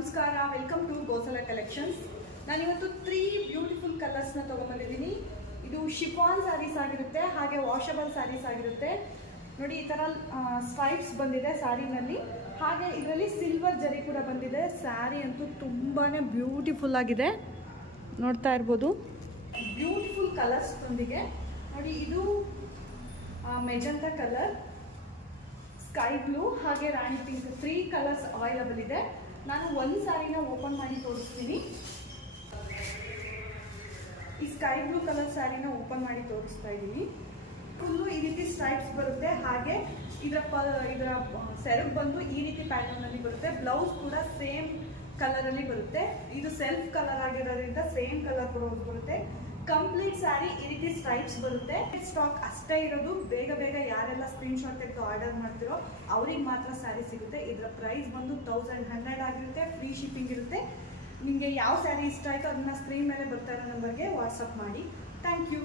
ನಮಸ್ಕಾರ, welcome to Gosala collections. ನಾನಿವತ್ತು 3 beautiful ಕಲರ್ಸ್ನ ತೊಗೊಂಬಂದಿದ್ದೀನಿ. ಇದು ಶಿಫಾನ್ ಸ್ಯಾರೀಸ್ ಆಗಿರುತ್ತೆ, ಹಾಗೆ ವಾಷಬಲ್ ಸ್ಯಾರೀಸ್ ಆಗಿರುತ್ತೆ. ನೋಡಿ, ಈ ಥರ ಸ್ಟ್ರೈಪ್ಸ್ ಬಂದಿದೆ ಸ್ಯಾರಿನಲ್ಲಿ, ಹಾಗೆ ಇದರಲ್ಲಿ ಸಿಲ್ವರ್ ಜರಿ ಕೂಡ ಬಂದಿದೆ. ಸ್ಯಾರಿ ಅಂತೂ ತುಂಬಾ ಬ್ಯೂಟಿಫುಲ್ ಆಗಿದೆ, ನೋಡ್ತಾ ಇರ್ಬೋದು. ಬ್ಯೂಟಿಫುಲ್ ಕಲರ್ಸ್ ಬಂದಿದೆ ನೋಡಿ. ಇದು ಮೆಜೆಂಟಾ ಕಲರ್, ಸ್ಕೈ ಬ್ಲೂ ಹಾಗೆ ರಾಣಿ ಪಿಂಕ್, 3 ಕಲರ್ಸ್ ಅವೈಲಬಲ್ ಇದೆ. ನಾನು ಒಂದು ಸ್ಯಾರಿನ ಓಪನ್ ಮಾಡಿ ತೋರಿಸ್ತೀನಿ. ಈ ಸ್ಕೈ ಬ್ಲೂ ಕಲರ್ ಸ್ಯಾರಿನ ಓಪನ್ ಮಾಡಿ ತೋರಿಸ್ತಾ ಇದ್ದೀನಿ. ಫುಲ್ಲು ಈ ರೀತಿ ಸ್ಟ್ರೈಪ್ಸ್ ಬರುತ್ತೆ, ಹಾಗೆ ಇದರ ಸೆರಗು ಬಂದು ಈ ರೀತಿ ಪ್ಯಾಟರ್ನಲ್ಲಿ ಬರುತ್ತೆ. ಬ್ಲೌಸ್ ಕೂಡ ಸೇಮ್ ಕಲರಲ್ಲಿ ಬರುತ್ತೆ. ಇದು ಸೆಲ್ಫ್ ಕಲರ್ ಆಗಿರೋದ್ರಿಂದ ಸೇಮ್ ಕಲರ್ ಬರುತ್ತೆ. ಕಂಪ್ಲೀಟ್ ಸ್ಯಾರಿ ಈ ರೀತಿ ಸ್ಟ್ರೈಪ್ಸ್ ಬರುತ್ತೆ. ಸ್ಟಾಕ್ ಅಷ್ಟೇ ಇರೋದು. ಬೇಗ ಬೇಗ ಯಾರೆಲ್ಲ ಸ್ಕ್ರೀನ್ ಶಾಟ್ ತೆಗೆದು ಆರ್ಡರ್ ಮಾಡ್ತಿರೋ ಅವ್ರಿಗೆ ಮಾತ್ರ ಸ್ಯಾರಿ ಸಿಗುತ್ತೆ. ಇದರ ಪ್ರೈಸ್ ಬಂದು 1100 ಆಗಿರುತ್ತೆ. ಫ್ರೀ ಶಿಪ್ಪಿಂಗ್ ಇರುತ್ತೆ. ನಿಮಗೆ ಯಾವ ಸ್ಯಾರಿ ಇಷ್ಟ ಆಯಿತು ಅದನ್ನ ಸ್ಕ್ರೀನ್ ಮೇಲೆ ಬರ್ತಾ ಇರೋ ನಂಬರ್ಗೆ ವಾಟ್ಸಪ್ ಮಾಡಿ. Thank you.